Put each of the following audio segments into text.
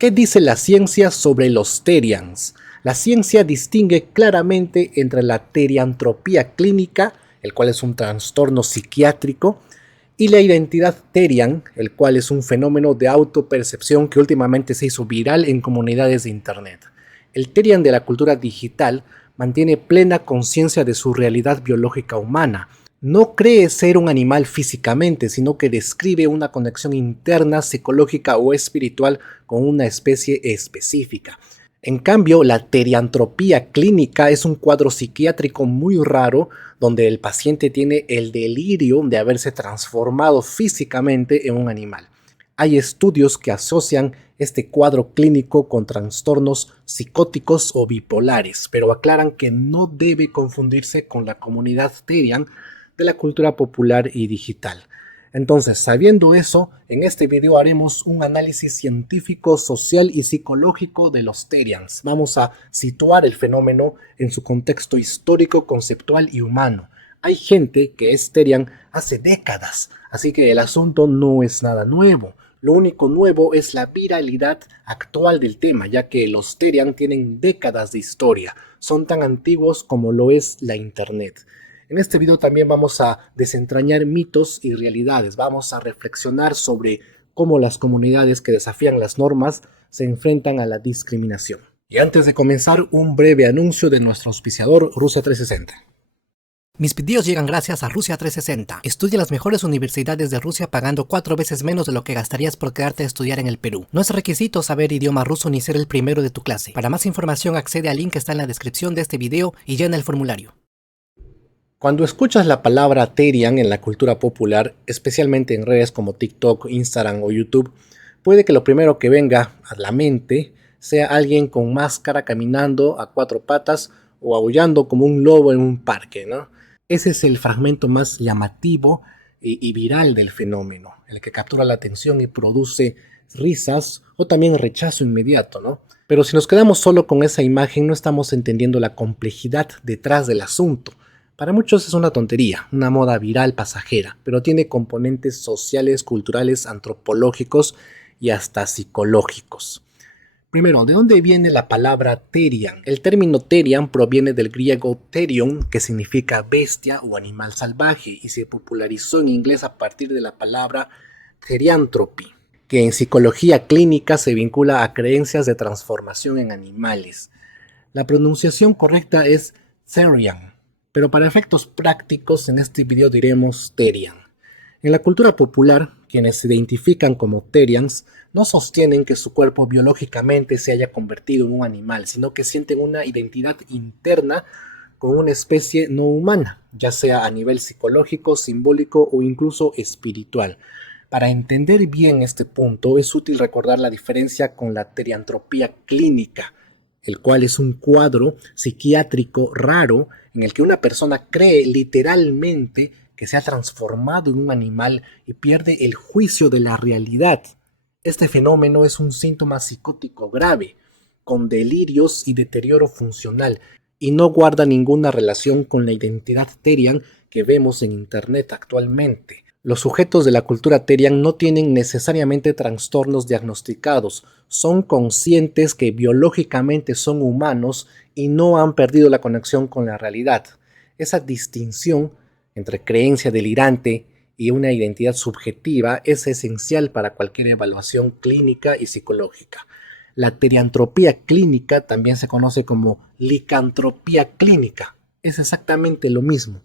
¿Qué dice la ciencia sobre los Therians? La ciencia distingue claramente entre la teriantropía clínica, el cual es un trastorno psiquiátrico, y la identidad Therian, el cual es un fenómeno de autopercepción que últimamente se hizo viral en comunidades de Internet. El Therian de la cultura digital mantiene plena conciencia de su realidad biológica humana. No cree ser un animal físicamente, sino que describe una conexión interna, psicológica o espiritual con una especie específica. En cambio, la teriantropía clínica es un cuadro psiquiátrico muy raro donde el paciente tiene el delirio de haberse transformado físicamente en un animal. Hay estudios que asocian este cuadro clínico con trastornos psicóticos o bipolares, pero aclaran que no debe confundirse con la comunidad Therian de la cultura popular y digital. Entonces, sabiendo eso, en este video haremos un análisis científico, social y psicológico de los Therians. Vamos a situar el fenómeno en su contexto histórico, conceptual y humano. Hay gente que es Therian hace décadas, así que el asunto no es nada nuevo. Lo único nuevo es la viralidad actual del tema, ya que los Therian tienen décadas de historia. Son tan antiguos como lo es la Internet. En este video también vamos a desentrañar mitos y realidades. Vamos a reflexionar sobre cómo las comunidades que desafían las normas se enfrentan a la discriminación. Y antes de comenzar, un breve anuncio de nuestro auspiciador Rusia 360. Mis videos llegan gracias a Rusia 360. Estudia en las mejores universidades de Rusia pagando 4 veces menos de lo que gastarías por quedarte a estudiar en el Perú. No es requisito saber idioma ruso ni ser el primero de tu clase. Para más información accede al link que está en la descripción de este video y llena el formulario. Cuando escuchas la palabra Therian en la cultura popular, especialmente en redes como TikTok, Instagram o YouTube, puede que lo primero que venga a la mente sea alguien con máscara caminando a 4 patas o aullando como un lobo en un parque, ¿no? Ese es el fragmento más llamativo y viral del fenómeno, el que captura la atención y produce risas o también rechazo inmediato, ¿no? Pero si nos quedamos solo con esa imagen, no estamos entendiendo la complejidad detrás del asunto. Para muchos es una tontería, una moda viral pasajera, pero tiene componentes sociales, culturales, antropológicos y hasta psicológicos. Primero, ¿de dónde viene la palabra Therian? El término Therian proviene del griego therion, que significa bestia o animal salvaje, y se popularizó en inglés a partir de la palabra therianthropy, que en psicología clínica se vincula a creencias de transformación en animales. La pronunciación correcta es Therian, pero para efectos prácticos en este video diremos Therian. En la cultura popular, quienes se identifican como Therians no sostienen que su cuerpo biológicamente se haya convertido en un animal, sino que sienten una identidad interna con una especie no humana, ya sea a nivel psicológico, simbólico o incluso espiritual. Para entender bien este punto, es útil recordar la diferencia con la teriantropía clínica, el cual es un cuadro psiquiátrico raro en el que una persona cree literalmente que se ha transformado en un animal y pierde el juicio de la realidad. Este fenómeno es un síntoma psicótico grave, con delirios y deterioro funcional, y no guarda ninguna relación con la identidad Therian que vemos en Internet actualmente. Los sujetos de la cultura Therian no tienen necesariamente trastornos diagnosticados, son conscientes que biológicamente son humanos y no han perdido la conexión con la realidad. Esa distinción entre creencia delirante y una identidad subjetiva es esencial para cualquier evaluación clínica y psicológica. La teriantropía clínica también se conoce como licantropía clínica. Es exactamente lo mismo,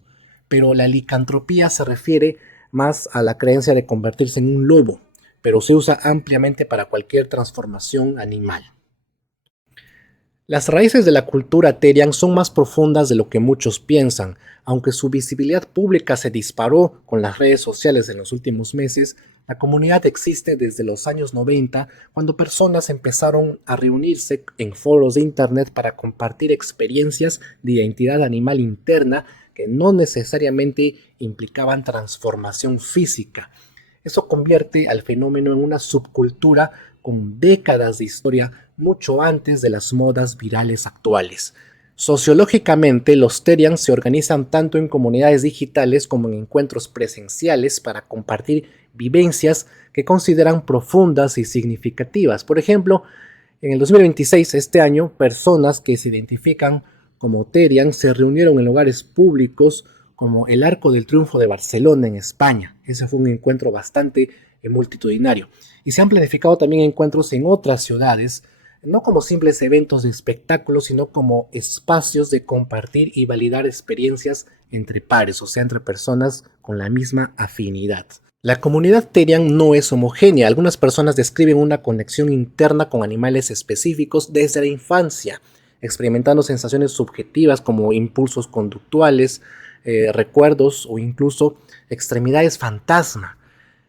pero la licantropía se refiere más a la creencia de convertirse en un lobo, pero se usa ampliamente para cualquier transformación animal. Las raíces de la cultura Therian son más profundas de lo que muchos piensan. Aunque su visibilidad pública se disparó con las redes sociales en los últimos meses, la comunidad existe desde los años 90, cuando personas empezaron a reunirse en foros de internet para compartir experiencias de identidad animal interna que no necesariamente implicaban transformación física. Eso convierte al fenómeno en una subcultura con décadas de historia mucho antes de las modas virales actuales. Sociológicamente, los Terians se organizan tanto en comunidades digitales como en encuentros presenciales para compartir vivencias que consideran profundas y significativas. Por ejemplo, en el 2026, este año, personas que se identifican como Terian se reunieron en lugares públicos como el Arco del Triunfo de Barcelona en España. Ese fue un encuentro bastante multitudinario. Y se han planificado también encuentros en otras ciudades, no como simples eventos de espectáculo, sino como espacios de compartir y validar experiencias entre pares, o sea, entre personas con la misma afinidad. La comunidad Terian no es homogénea. Algunas personas describen una conexión interna con animales específicos desde la infancia, experimentando sensaciones subjetivas como impulsos conductuales, recuerdos o incluso extremidades fantasma.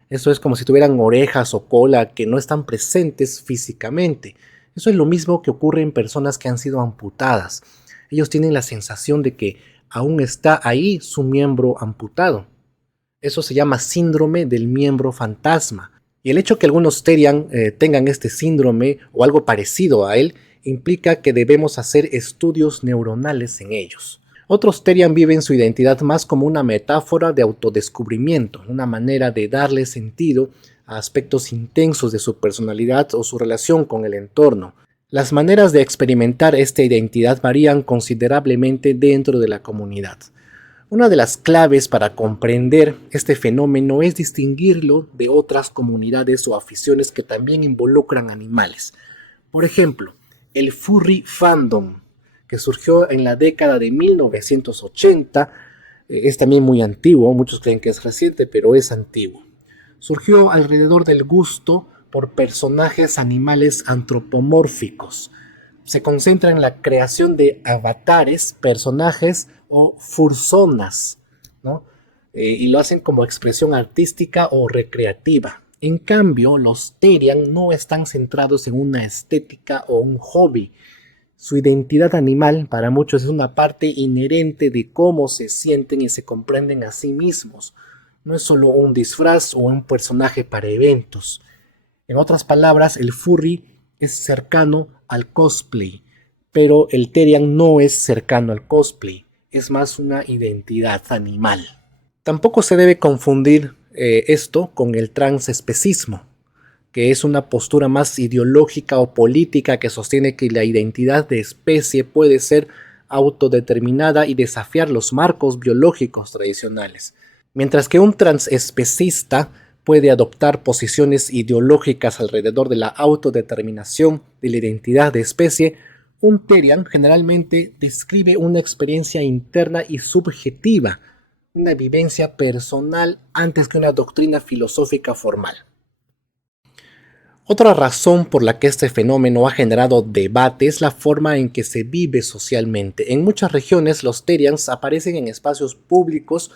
Eso es como si tuvieran orejas o cola que no están presentes físicamente. Eso es lo mismo que ocurre en personas que han sido amputadas. Ellos tienen la sensación de que aún está ahí su miembro amputado. Eso se llama síndrome del miembro fantasma. Y el hecho que algunos Terian tengan este síndrome o algo parecido a él implica que debemos hacer estudios neuronales en ellos. Otros Terian viven su identidad más como una metáfora de autodescubrimiento, una manera de darle sentido a aspectos intensos de su personalidad o su relación con el entorno. Las maneras de experimentar esta identidad varían considerablemente dentro de la comunidad. Una de las claves para comprender este fenómeno es distinguirlo de otras comunidades o aficiones que también involucran animales. Por ejemplo, el furry fandom, que surgió en la década de 1980, es también muy antiguo, muchos creen que es reciente, pero es antiguo. Surgió alrededor del gusto por personajes animales antropomórficos. Se concentra en la creación de avatares, personajes o fursonas, ¿no? Y lo hacen como expresión artística o recreativa. En cambio, los Terian no están centrados en una estética o un hobby. Su identidad animal para muchos es una parte inherente de cómo se sienten y se comprenden a sí mismos. No es solo un disfraz o un personaje para eventos. En otras palabras, el furry es cercano al cosplay, pero el Terian no es cercano al cosplay, es más una identidad animal. Tampoco se debe confundir esto con el transespecismo, que es una postura más ideológica o política que sostiene que la identidad de especie puede ser autodeterminada y desafiar los marcos biológicos tradicionales. Mientras que un transespecista puede adoptar posiciones ideológicas alrededor de la autodeterminación de la identidad de especie, un Terian generalmente describe una experiencia interna y subjetiva, una vivencia personal antes que una doctrina filosófica formal. Otra razón por la que este fenómeno ha generado debate es la forma en que se vive socialmente. En muchas regiones los Terians aparecen en espacios públicos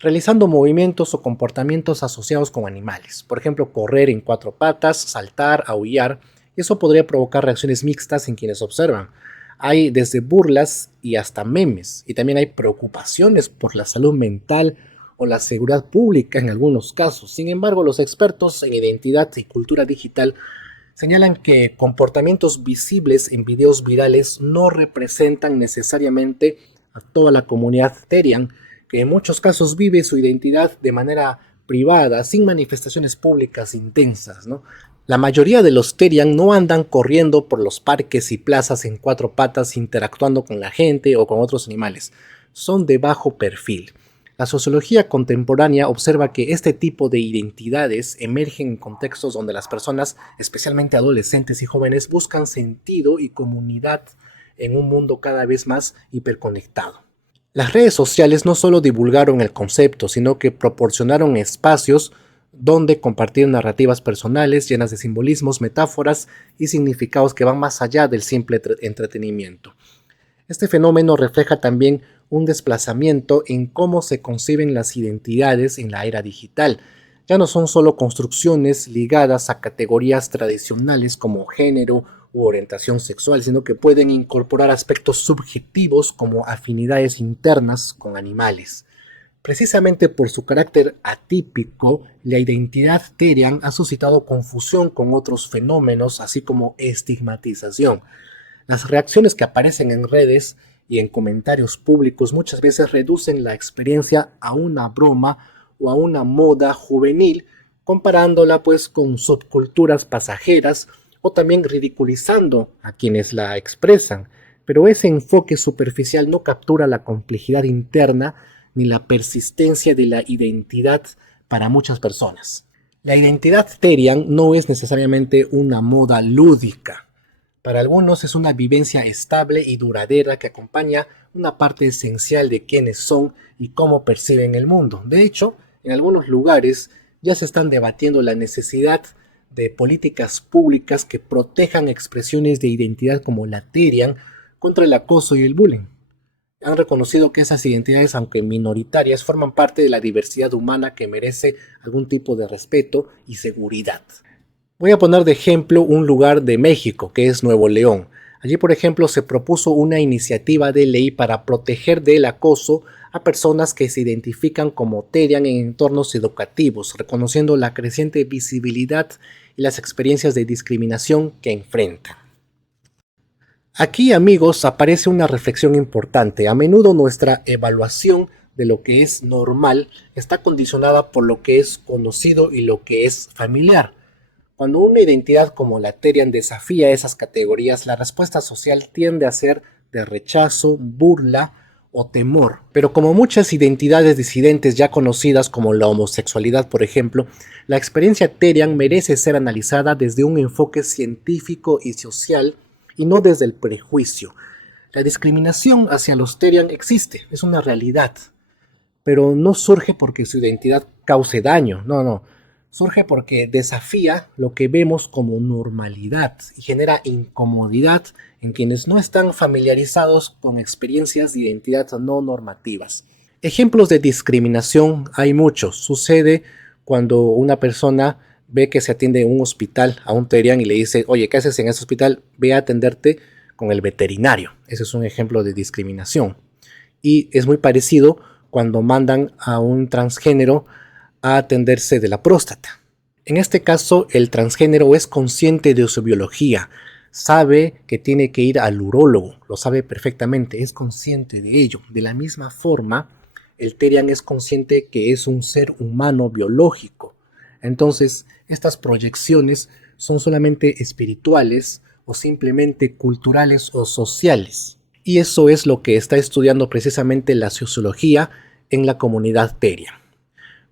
realizando movimientos o comportamientos asociados con animales. Por ejemplo, correr en cuatro patas, saltar, aullar. Eso podría provocar reacciones mixtas en quienes observan. Hay desde burlas y hasta memes. Y también hay preocupaciones por la salud mental o la seguridad pública en algunos casos. Sin embargo, los expertos en identidad y cultura digital señalan que comportamientos visibles en videos virales no representan necesariamente a toda la comunidad Terian, que en muchos casos vive su identidad de manera privada, sin manifestaciones públicas intensas, ¿no? La mayoría de los Terian no andan corriendo por los parques y plazas en cuatro patas interactuando con la gente o con otros animales. Son de bajo perfil. La sociología contemporánea observa que este tipo de identidades emergen en contextos donde las personas, especialmente adolescentes y jóvenes, buscan sentido y comunidad en un mundo cada vez más hiperconectado. Las redes sociales no solo divulgaron el concepto, sino que proporcionaron espacios donde compartir narrativas personales llenas de simbolismos, metáforas y significados que van más allá del simple entretenimiento. Este fenómeno refleja también un desplazamiento en cómo se conciben las identidades en la era digital. Ya no son solo construcciones ligadas a categorías tradicionales como género u orientación sexual, sino que pueden incorporar aspectos subjetivos como afinidades internas con animales. Precisamente por su carácter atípico, la identidad Terian ha suscitado confusión con otros fenómenos, así como estigmatización. Las reacciones que aparecen en redes y en comentarios públicos muchas veces reducen la experiencia a una broma o a una moda juvenil, comparándola pues con subculturas pasajeras o también ridiculizando a quienes la expresan. Pero ese enfoque superficial no captura la complejidad interna ni la persistencia de la identidad para muchas personas. La identidad Terian no es necesariamente una moda lúdica. Para algunos es una vivencia estable y duradera que acompaña una parte esencial de quiénes son y cómo perciben el mundo. De hecho, en algunos lugares ya se están debatiendo la necesidad de políticas públicas que protejan expresiones de identidad como la Terian contra el acoso y el bullying. Han reconocido que esas identidades, aunque minoritarias, forman parte de la diversidad humana que merece algún tipo de respeto y seguridad. Voy a poner de ejemplo un lugar de México, que es Nuevo León. Allí, por ejemplo, se propuso una iniciativa de ley para proteger del acoso a personas que se identifican como Terian en entornos educativos, reconociendo la creciente visibilidad y las experiencias de discriminación que enfrentan. Aquí, amigos, aparece una reflexión importante. A menudo nuestra evaluación de lo que es normal está condicionada por lo que es conocido y lo que es familiar. Cuando una identidad como la Terian desafía esas categorías, la respuesta social tiende a ser de rechazo, burla o temor. Pero como muchas identidades disidentes ya conocidas como la homosexualidad, por ejemplo, la experiencia Terian merece ser analizada desde un enfoque científico y social y no desde el prejuicio. La discriminación hacia los Terian existe, es una realidad, pero no surge porque su identidad cause daño, no. Surge porque desafía lo que vemos como normalidad y genera incomodidad en quienes no están familiarizados con experiencias de identidad no normativas. Ejemplos de discriminación hay muchos. Sucede cuando una persona ve que se atiende en un hospital a un Terian y le dice, oye, ¿qué haces en ese hospital? Ve a atenderte con el veterinario. Ese es un ejemplo de discriminación. Y es muy parecido cuando mandan a un transgénero a atenderse de la próstata. En este caso, el transgénero es consciente de su biología, sabe que tiene que ir al urólogo, lo sabe perfectamente, es consciente de ello. De la misma forma, el Terian es consciente que es un ser humano biológico. Entonces, estas proyecciones son solamente espirituales o simplemente culturales o sociales. Y eso es lo que está estudiando precisamente la sociología en la comunidad Terian.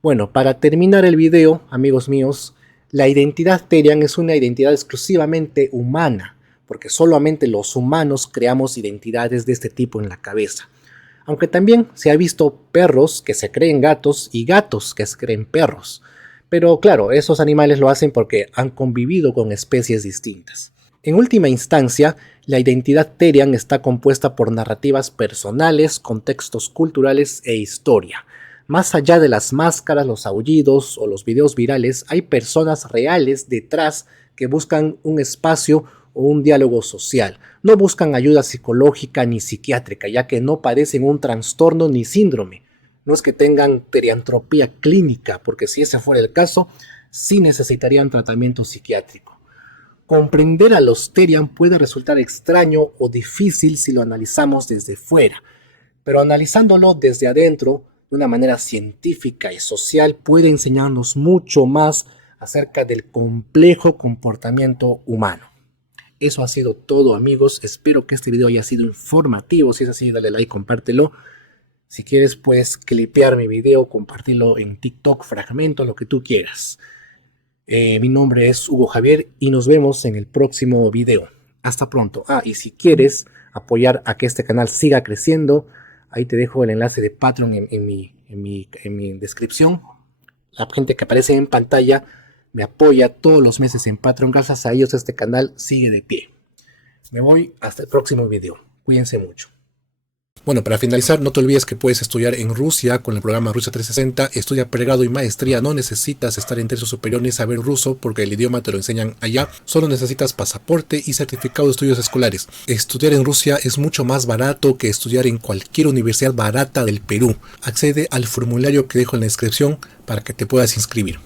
Bueno, para terminar el video, amigos míos, la identidad Terian es una identidad exclusivamente humana, porque solamente los humanos creamos identidades de este tipo en la cabeza. Aunque también se ha visto perros que se creen gatos y gatos que se creen perros. Pero claro, esos animales lo hacen porque han convivido con especies distintas. En última instancia, la identidad Terian está compuesta por narrativas personales, contextos culturales e historia. Más allá de las máscaras, los aullidos o los videos virales, hay personas reales detrás que buscan un espacio o un diálogo social. No buscan ayuda psicológica ni psiquiátrica, ya que no padecen un trastorno ni síndrome. No es que tengan teriantropía clínica, porque si ese fuera el caso, sí necesitarían tratamiento psiquiátrico. Comprender a los Terian puede resultar extraño o difícil si lo analizamos desde fuera, pero analizándolo desde adentro, de una manera científica y social, puede enseñarnos mucho más acerca del complejo comportamiento humano. Eso ha sido todo, amigos. Espero que este video haya sido informativo. Si es así, dale like, compártelo. Si quieres, puedes clipear mi video, compartirlo en TikTok, fragmento, lo que tú quieras. Mi nombre es Hugo Javier y nos vemos en el próximo video. Hasta pronto. Y si quieres apoyar a que este canal siga creciendo, ahí te dejo el enlace de Patreon en mi descripción. La gente que aparece en pantalla me apoya todos los meses en Patreon. Gracias a ellos este canal sigue de pie. Me voy hasta el próximo video. Cuídense mucho. Bueno, para finalizar, no te olvides que puedes estudiar en Rusia con el programa Rusia 360. Estudia pregrado y maestría. No necesitas estar en tercio superior ni saber ruso porque el idioma te lo enseñan allá. Solo necesitas pasaporte y certificado de estudios escolares. Estudiar en Rusia es mucho más barato que estudiar en cualquier universidad barata del Perú. Accede al formulario que dejo en la descripción para que te puedas inscribir.